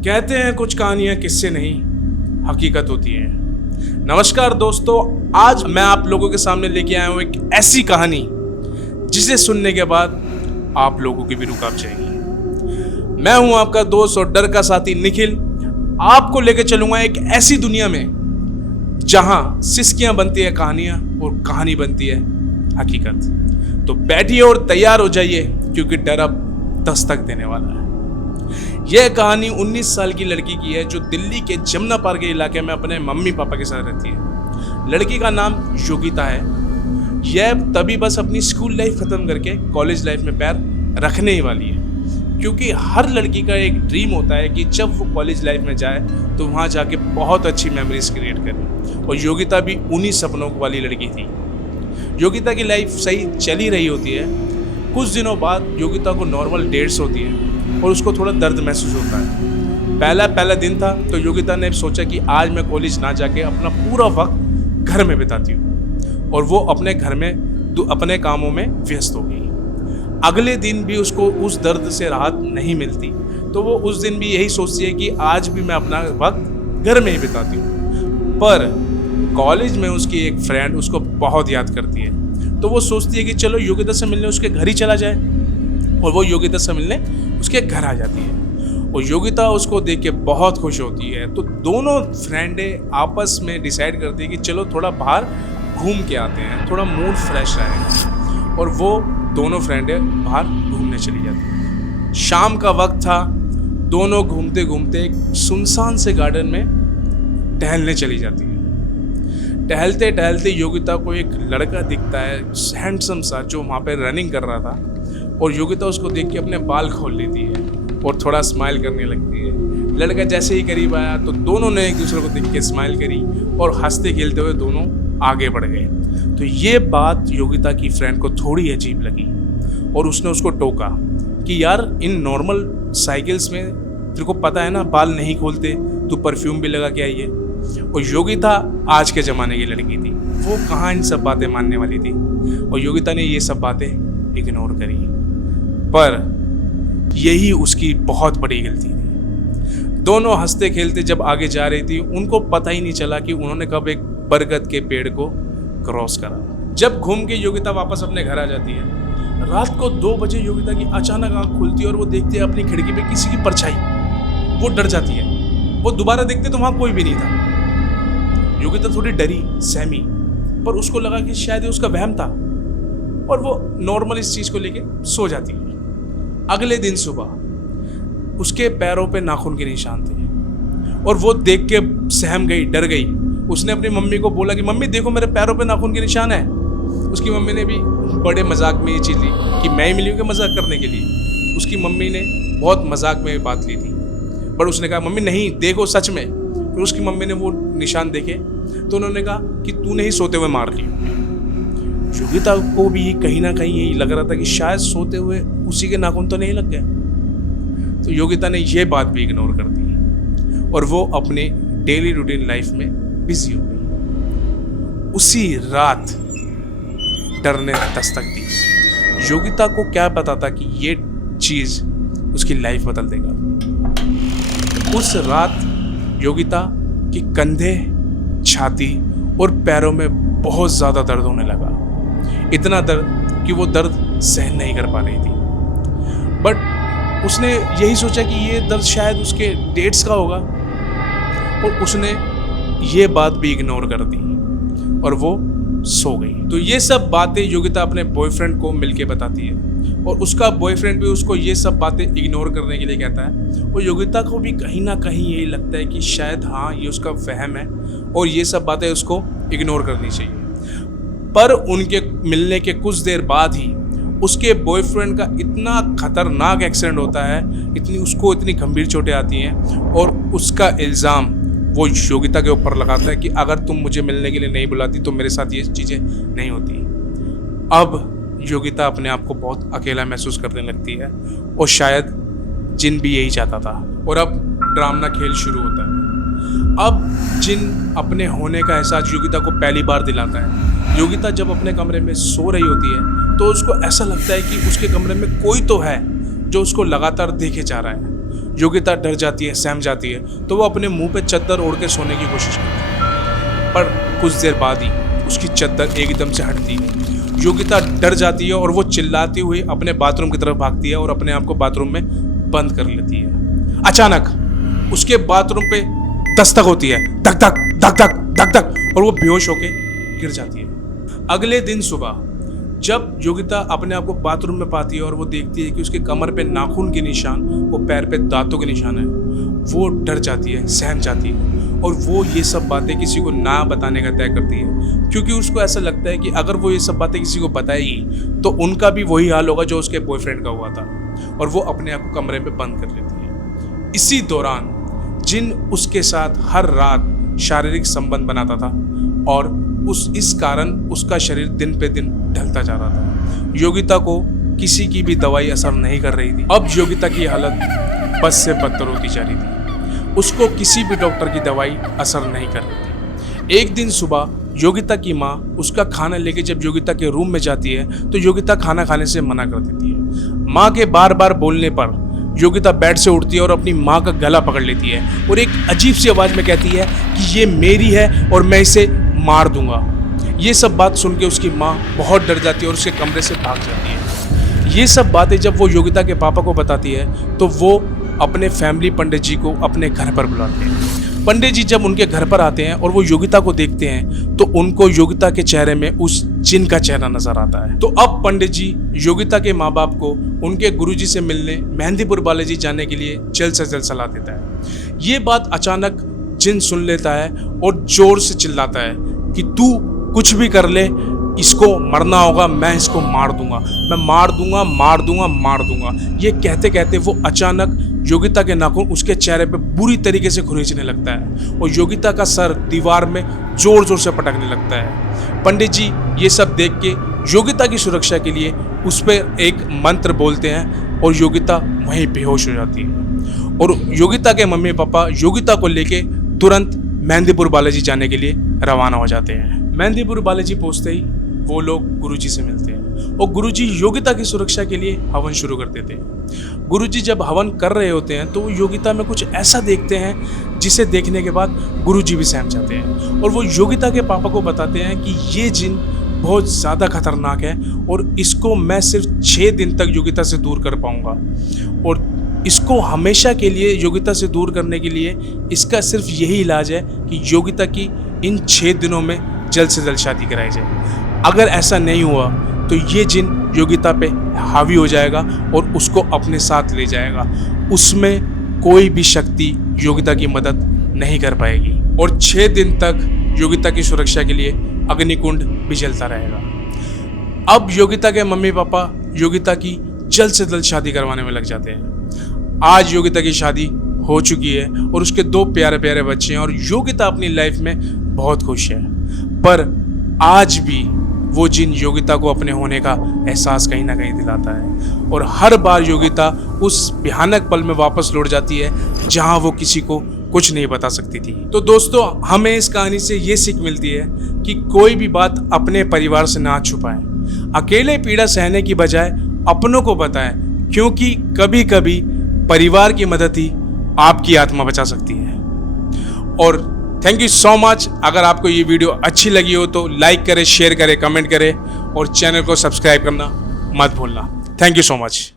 कहते हैं कुछ कहानियां किस्से नहीं हकीकत होती हैं। नमस्कार दोस्तों, आज मैं आप लोगों के सामने लेके आया हूं एक ऐसी कहानी जिसे सुनने के बाद आप लोगों की भी रूह कांप जाएगी। मैं हूं आपका दोस्त और डर का साथी निखिल। आपको लेके चलूंगा एक ऐसी दुनिया में जहां सिसकियां बनती है कहानियां और कहानी बनती है हकीकत। तो बैठिए और तैयार हो जाइए क्योंकि डर अब दस्तक देने वाला है। यह कहानी 19 साल की लड़की की है जो दिल्ली के जमुना पार के इलाके में अपने मम्मी पापा के साथ रहती है। लड़की का नाम योगिता है। यह तभी बस अपनी स्कूल लाइफ खत्म करके कॉलेज लाइफ में पैर रखने ही वाली है, क्योंकि हर लड़की का एक ड्रीम होता है कि जब वो कॉलेज लाइफ में जाए तो वहाँ जाके बहुत अच्छी मेमोरीज क्रिएट करे, और योगिता भी उन्हीं सपनों वाली लड़की थी। योगिता की लाइफ सही चली रही होती है। कुछ दिनों बाद योगिता को नॉर्मल डेट्स होती है और उसको थोड़ा दर्द महसूस होता है। पहला दिन था तो योगिता ने सोचा कि आज मैं कॉलेज ना जाके अपना पूरा वक्त घर में बिताती हूँ, और वो अपने घर में अपने कामों में व्यस्त हो गई। अगले दिन भी उसको उस दर्द से राहत नहीं मिलती, तो वो उस दिन भी यही सोचती है कि आज भी मैं अपना वक्त घर में ही बिताती हूँ। पर कॉलेज में उसकी एक फ्रेंड उसको बहुत याद करती है, तो वो सोचती है कि चलो योगिता से मिलने उसके घर ही चला जाए, और वो योगिता से मिलने उसके घर आ जाती है। और योगिता उसको देख के बहुत खुश होती है, तो दोनों फ्रेंडें आपस में डिसाइड करती है कि चलो थोड़ा बाहर घूम के आते हैं, थोड़ा मूड फ्रेश रहेगा। और वो दोनों फ्रेंडें बाहर घूमने चली जाती हैं। शाम का वक्त था, दोनों घूमते घूमते एक सुनसान से गार्डन में टहलने चली जाती है। टहलते टहलते योगिता को एक लड़का दिखता है, हैंडसम सा, जो वहाँ पे रनिंग कर रहा था। और योगिता उसको देख के अपने बाल खोल लेती है और थोड़ा स्माइल करने लगती है। लड़का जैसे ही करीब आया तो दोनों ने एक दूसरे को देख के स्माइल करी और हंसते खेलते हुए दोनों आगे बढ़ गए। तो ये बात योगिता की फ्रेंड को थोड़ी अजीब लगी और उसने उसको टोका कि यार, इन नॉर्मल साइकिल्स में तेरे को पता है ना बाल नहीं खोलते, तू परफ्यूम भी लगा के आई है। और योगिता आज के ज़माने की लड़की थी, वो कहाँ इन सब बातें मानने वाली थी, और योगिता ने ये सब बातें इग्नोर करी। पर यही उसकी बहुत बड़ी गलती थी। दोनों हंसते खेलते जब आगे जा रही थी, उनको पता ही नहीं चला कि उन्होंने कब एक बरगद के पेड़ को क्रॉस करा। जब घूम के योगिता वापस अपने घर आ जाती है, रात को 2 बजे योगिता की अचानक आंख खुलती है और वो देखती है अपनी खिड़की पे किसी की परछाई। वो डर जाती है। वो दोबारा देखते तो वहां कोई भी नहीं था। योगिता थोड़ी डरी सहमी, पर उसको लगा कि शायद ये उसका वहम था, और वो नॉर्मल इस चीज को लेके सो जाती है। अगले दिन सुबह उसके पैरों पे नाखून के निशान थे, और वो देख के सहम गई, डर गई। उसने अपनी मम्मी को बोला कि मम्मी देखो, मेरे पैरों पे नाखून के निशान है। उसकी मम्मी ने भी बड़े मजाक में ये चीज़ ली कि मैं ही मिली हूँ मजाक करने के लिए। उसकी मम्मी ने बहुत मजाक में बात ली थी, पर उसने कहा मम्मी नहीं, देखो सच में। फिर उसकी मम्मी ने वो निशान देखे तो उन्होंने कहा कि तूने ही सोते हुए मार ली। योगिता को भी कहीं ना कहीं यही लग रहा था कि शायद सोते हुए उसी के नाखून तो नहीं लग गए। तो योगिता ने यह बात भी इग्नोर कर दी और वो अपने डेली रूटीन लाइफ में बिजी हो गई। उसी रात डर ने दस्तक दी। योगिता को क्या पता था कि ये चीज उसकी लाइफ बदल देगा। उस रात योगिता के कंधे, छाती और पैरों में बहुत ज्यादा दर्द होने लगा। इतना दर्द कि वो दर्द सहन नहीं कर पा रही थी। बट उसने यही सोचा कि ये दर्द शायद उसके डेट्स का होगा, और उसने ये बात भी इग्नोर कर दी और वो सो गई। तो ये सब बातें योगिता अपने बॉयफ्रेंड को मिलके बताती है, और उसका बॉयफ्रेंड भी उसको ये सब बातें इग्नोर करने के लिए कहता है। और योगिता को भी कहीं ना कहीं यही लगता है कि शायद हाँ, ये उसका वहम है और ये सब बातें उसको इग्नोर करनी चाहिए। पर उनके मिलने के कुछ देर बाद ही उसके बॉयफ्रेंड का इतना खतरनाक एक्सीडेंट होता है, उसको इतनी गंभीर चोटें आती हैं, और उसका इल्ज़ाम वो योगिता के ऊपर लगाता है कि अगर तुम मुझे मिलने के लिए नहीं बुलाती तो मेरे साथ ये चीज़ें नहीं होती। अब योगिता अपने आप को बहुत अकेला महसूस करने लगती है, और शायद जिन भी यही चाहता था। और अब ड्रामा खेल शुरू होता है। अब जिन अपने होने का एहसास योगिता को पहली बार दिलाता है। योगिता जब अपने कमरे में सो रही होती है तो उसको ऐसा लगता है कि उसके कमरे में कोई तो है जो उसको लगातार देखे जा रहा है। योगिता डर जाती है, सहम जाती है, तो वो अपने मुंह पे चद्दर ओढ़ के सोने की कोशिश करती है। पर कुछ देर बाद ही उसकी चद्दर एकदम से हटती है। योगिता डर जाती है और वो चिल्लाती हुई अपने बाथरूम की तरफ भागती है और अपने आप को बाथरूम में बंद कर लेती है। अचानक उसके बाथरूम पे दस्तक होती है, धक धक धक धक धक धक, और वो बेहोश होके गिर जाती है। अगले दिन सुबह जब योगिता अपने आप को बाथरूम में पाती है और वो देखती है कि उसके कमर पे नाखून के निशान, वो पैर पे दांतों के निशान है, वो डर जाती है, सहम जाती है और वो ये सब बातें किसी को ना बताने का तय करती है, क्योंकि उसको ऐसा लगता है कि अगर वो ये सब बातें किसी को बताएगी तो उनका भी वही हाल होगा जो उसके बॉयफ्रेंड का हुआ था, और वो अपने आप को कमरे में बंद कर लेती है। इसी दौरान जिन उसके साथ हर रात शारीरिक संबंध बनाता था और इस कारण उसका शरीर दिन पे दिन ढलता जा रहा था। योगिता को किसी की भी दवाई असर नहीं कर रही थी। अब योगिता की हालत बद से बदतर होती जा रही थी। उसको किसी भी डॉक्टर की दवाई असर नहीं कर रही थी। एक दिन सुबह योगिता की माँ उसका खाना लेके जब योगिता के रूम में जाती है तो योगिता खाना खाने से मना कर देती है। माँ के बार बार बोलने पर योगिता बेड से उठती है और अपनी माँ का गला पकड़ लेती है और एक अजीब सी आवाज़ में कहती है कि ये मेरी है और मैं इसे मार दूंगा। ये सब बात सुन के उसकी माँ बहुत डर जाती है और उसके कमरे से भाग जाती है। ये सब बातें जब वो योगिता के पापा को बताती है तो वो अपने फैमिली पंडित जी को अपने घर पर बुलाते हैं। पंडित जी जब उनके घर पर आते हैं और वो योगिता को देखते हैं तो उनको योगिता के चेहरे में उस जिन का चेहरा नजर आता है। तो अब पंडित जी योगिता के माँ बाप को उनके गुरुजी से मिलने मेहंदीपुर बालाजी जाने के लिए जल्द से जल्द सलाह देता है। ये बात अचानक जिन सुन लेता है और जोर से चिल्लाता है कि तू कुछ भी कर ले, इसको मरना होगा, मैं इसको मार दूंगा, मैं मार दूंगा मार दूंगा मार दूंगा। ये कहते कहते वो अचानक योगिता के नाखून उसके चेहरे पे बुरी तरीके से खुरीचने लगता है और योगिता का सर दीवार में जोर जोर से पटकने लगता है। पंडित जी ये सब देख के योगिता की सुरक्षा के लिए उस पर एक मंत्र बोलते हैं और योगिता वहीं बेहोश हो जाती है और योगिता के मम्मी पापा योगिता को लेके तुरंत मेहंदीपुर बालाजी जाने के लिए रवाना हो जाते हैं। मेहंदीपुर बालाजी पहुंचते ही वो लोग गुरुजी से मिलते हैं और गुरुजी योगिता की सुरक्षा के लिए हवन शुरू कर देते हैं। गुरुजी जब हवन कर रहे होते हैं तो योगिता में कुछ ऐसा देखते हैं जिसे देखने के बाद गुरुजी भी सहम जाते हैं और वो योगिता के पापा को बताते हैं कि ये जिन बहुत ज़्यादा खतरनाक है और इसको मैं सिर्फ 6 दिन तक योगिता से दूर कर पाऊंगा और इसको हमेशा के लिए योगिता से दूर करने के लिए इसका सिर्फ यही इलाज है कि योगिता की इन 6 दिनों में जल्द से जल्द शादी कराई जाए। अगर ऐसा नहीं हुआ तो ये जिन योगिता पे हावी हो जाएगा और उसको अपने साथ ले जाएगा। उसमें कोई भी शक्ति योगिता की मदद नहीं कर पाएगी और 6 दिन तक योगिता की सुरक्षा के लिए अग्निकुंड भी जलता रहेगा। अब योगिता के मम्मी पापा योगिता की जल्द से जल्द शादी करवाने में लग जाते हैं। आज योगिता की शादी हो चुकी है और उसके 2 प्यारे प्यारे बच्चे हैं और योगिता अपनी लाइफ में बहुत खुश है। पर आज भी वो जिन योगिता को अपने होने का एहसास कहीं ना कहीं दिलाता है और हर बार योगिता उस भयानक पल में वापस लौट जाती है जहां वो किसी को कुछ नहीं बता सकती थी। तो दोस्तों हमें इस कहानी से ये सीख मिलती है कि कोई भी बात अपने परिवार से ना छुपाएं। अकेले पीड़ा सहने की बजाय अपनों को बताएं, क्योंकि कभी कभी परिवार की मदद ही आपकी आत्मा बचा सकती है। और थैंक यू सो मच। अगर आपको ये वीडियो अच्छी लगी हो तो लाइक करें, शेयर करें, कमेंट करें और चैनल को सब्सक्राइब करना मत भूलना। Thank you so much.